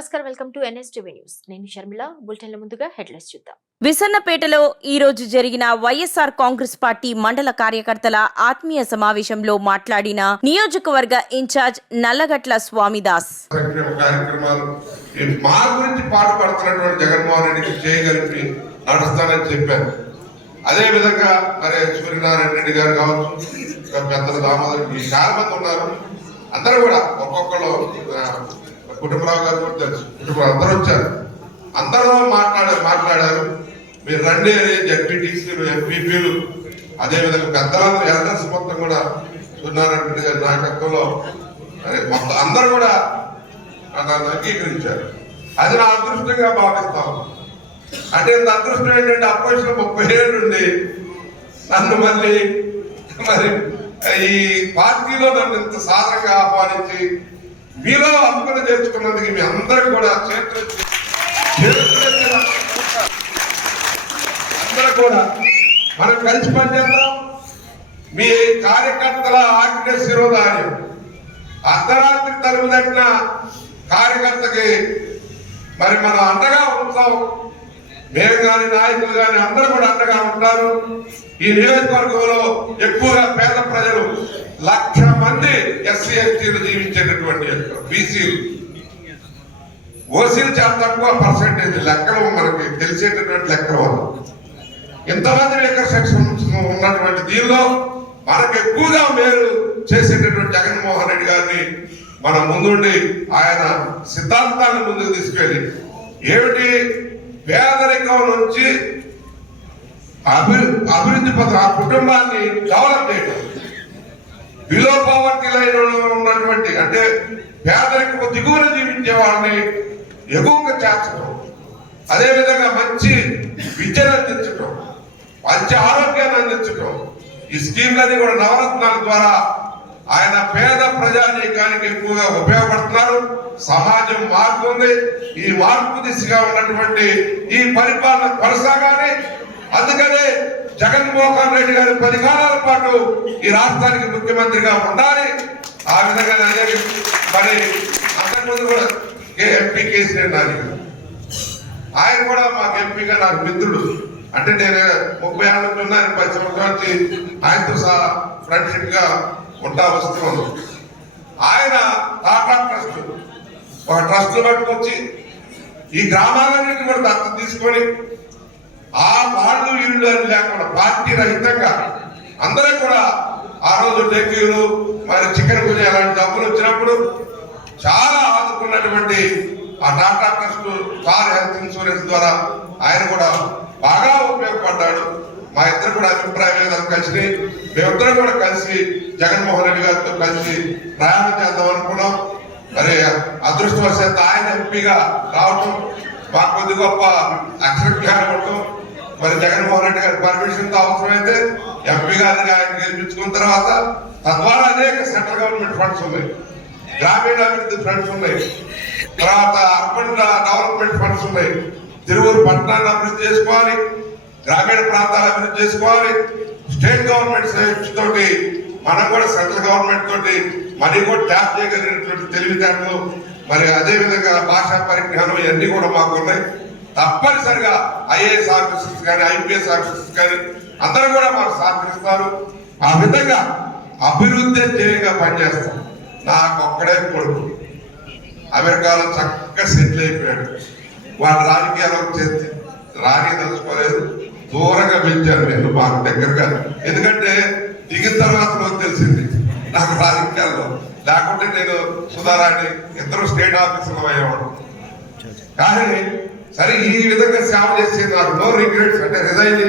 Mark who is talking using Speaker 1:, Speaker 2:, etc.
Speaker 1: నమస్కారం. Welcome to NSTV news. నేను షర్మిల. బులెటిన్ల ముందుగా హెడ్లైన్స్ చూద్దాం.
Speaker 2: విసన్నపేటలో ఈ రోజు జరిగిన వైఎస్ఆర్ కాంగ్రెస్ పార్టీ మండల కార్యకర్తల ఆత్మీయ సమావేశంలో మాట్లాడిన నియోజకవర్గ ఇన్ఛార్జ్ నల్లగట్ల స్వామిదాస్.
Speaker 3: సంక్షేమ కార్యక్రమాలు ఈ మా గురించి పాటుపడుతున్నటువంటి జగన్మోహన్ రెడ్డికి చేయగలిపి నడుస్తానని చెప్పాను. అదే విధంగా మరి సూర్యనారాయణ రెడ్డి గారు కావచ్చు పెద్దల దామోదర్ చాలా మంది ఉన్నారు. అందరూ కూడా ఒక్కొక్కరు కుటుంబరావు గారు కూడా తెలుసు. కుటుంబం అందరూ వచ్చారు. అందరూ మాట్లాడారు మాట్లాడారు. మీరు రండి అని జడ్పీటీసీలు ఎంపీపీలు అదే విధంగా పెద్దలందరూ ఎల్డర్స్ మొత్తం కూడా సూర్యనారాయణ రెడ్డి గారి నాయకత్వంలో మొత్తం అందరూ కూడా అంగీకరించారు. అది నా అదృష్టంగా భావిస్తాం అంటే ఇంత అదృష్టం ఏంటంటే అపోజిషన్ ముప్పై ఏళ్ళు ఉండి నన్ను మళ్ళీ మరి ఈ పార్టీలో నన్ను ఇంత సాధనగా ఆహ్వానించి మీలో హక్కులు చేర్చుకున్నందుకు మీ అందరూ కూడా చేతులు అందరూ కూడా మనం కలిసి పనిచేద్దాం. మీ కార్యకర్తల ఆజ్ఞ శిరోధార్యం. అర్ధరాత్రి తలుపు తట్టిన కార్యకర్తకి మరి మనం అండగా ఉంటాం. మేము కానీ నాయకులు కానీ అందరూ కూడా అండగా ఉంటారు. ఈ నియోజకవర్గంలో ఎక్కువగా పేద ప్రజలు లక్ష బీసీలు ఓసీలు చాలా తక్కువ పర్సెంటేజ్ లెక్కలు మనకి తెలిసేటటువంటి లెక్కలు వల్ల ఇంతమంది వేకర్ సెక్షన్ ఉన్నటువంటి దీనిలో మనకు ఎక్కువగా మేలు చేసేటటువంటి జగన్మోహన్ రెడ్డి గారిని మన ముందుండి ఆయన సిద్ధాంతాన్ని ముందుకు తీసుకెళ్ళి ఏమిటి పేదరికం నుంచి అభి అభివృద్ధి పథ ఆ కుటుంబాన్ని డెవలప్ చేయడం బిలో పవర్టీ లైన్ ఉన్నటువంటి అంటే పేదరికము దిగువన జీవించే వాళ్ళని ఎగువగా చేర్చడం అదేవిధంగా మంచి విద్యను అందించడం మంచి ఆరోగ్యాన్ని అందించడం. ఈ స్కీమ్లన్నీ కూడా నవరత్నాల ద్వారా ఆయన పేద ప్రజానీకానికి ఎక్కువగా ఉపయోగపడుతున్నారు. సమాజం మారుతుంది ఈ మార్పు దిశగా ఉన్నటువంటి ఈ పరిపాలన కొనసాగాలి. అందుకనే జగన్మోహన్ రెడ్డి గారు పది కాలాల పాటు ఈ రాష్ట్రానికి ముఖ్యమంత్రిగా ఉండాలి. ఆ విధంగా అదే మరి అంతకుముందు కూడా ఎంపీ కేసీఆర్ నాని ఆయన కూడా మాకు ఎంపీగా నాకు మిత్రుడు. అంటే నేను ముప్పై ఏళ్ళ నుంచి ఉన్నా ఆయన సంవత్సరాల నుంచి ఆయనతో సహా ఫ్రెండ్షిప్గా ఉంటా వస్తున్నాను. ఆయన టాటా ట్రస్ట్ ఒక ట్రస్ట్ పట్టుకొచ్చి ఈ గ్రామాలన్నింటినీ కూడా దత్తత తీసుకొని ఆ వాళ్ళు వీళ్ళు అని లేకుండా పార్టీ రహితంగా అందరూ కూడా ఆ రోజు డెంగ్యూలు మరి చికెన్ గురి అలాంటి డబ్బులు వచ్చినప్పుడు చాలా ఆదుకున్నటువంటి ఆ Tata trust car health insurance ద్వారా ఆయన కూడా బాగా ఉపయోగపడ్డాడు. మా ఇద్దరు కూడా అభిప్రాయం వేదాలు కలిసి మేమిద్దరం కూడా కలిసి జగన్మోహన్ రెడ్డి గారితో కలిసి ప్రయాణం చేద్దాం అనుకున్నాం. మరి అదృష్టవశాత్తు ఆయన ఎంపీగా రావటం మా కొద్ది గొప్ప అక్షర జ్ఞానం ఉండటం మరి జగన్మోహన్ రెడ్డి గారి పర్మిషన్తో అవసరమైతే ఎంపీ గారిని తెచ్చుకున్న తర్వాత తద్వారా అనేక సెంట్రల్ గవర్నమెంట్ ఫండ్స్ ఉన్నాయి. గ్రామీణ అభివృద్ధి ఫండ్స్ ఉన్నాయి. తర్వాత అర్బన్ డెవలప్మెంట్ ఫండ్స్ ఉన్నాయి. తిరువురు పట్టణాన్ని అభివృద్ధి చేసుకోవాలి. గ్రామీణ ప్రాంతాలు అభివృద్ధి చేసుకోవాలి. స్టేట్ గవర్నమెంట్ తోటి మనం కూడా సెంట్రల్ గవర్నమెంట్ తోటి మనీ కూడా ట్యాప్ చేయగలిగినటువంటి తెలివితేటలు మరి అదే విధంగా భాషా పరిజ్ఞానం ఇవన్నీ కూడా మాకు ఉన్నాయి. తప్పనిసరిగా ఐఏఎస్ ఆఫీసర్స్ కానీ ఐపీఎస్ ఆఫీసర్స్ కానీ అందరూ కూడా మాకు సహకరిస్తారు. ఆ విధంగా అభివృద్ధి ధ్యేయంగా పనిచేస్తాం. నాకు ఒక్కడే కొడుకు. అమెరికాలో చక్కగా సెటిల్ అయిపోయాడు. వాడు రాజకీయాలకు చేస్తే రాని తలుచుకోలేదు దూరంగా పెంచాను నేను మాకు దగ్గరగా. ఎందుకంటే దిగిన తర్వాత నాకు తెలిసింది. నాకు రాజకీయాల్లో లేకుంటే నేను సుధారాణి ఇద్దరు స్టేట్ ఆఫీసులో అయ్యేవాడు. కానీ సరే ఈ విధంగా సేవ చేసి నాకు నో రిగ్రెట్స్. అంటే రిజైన్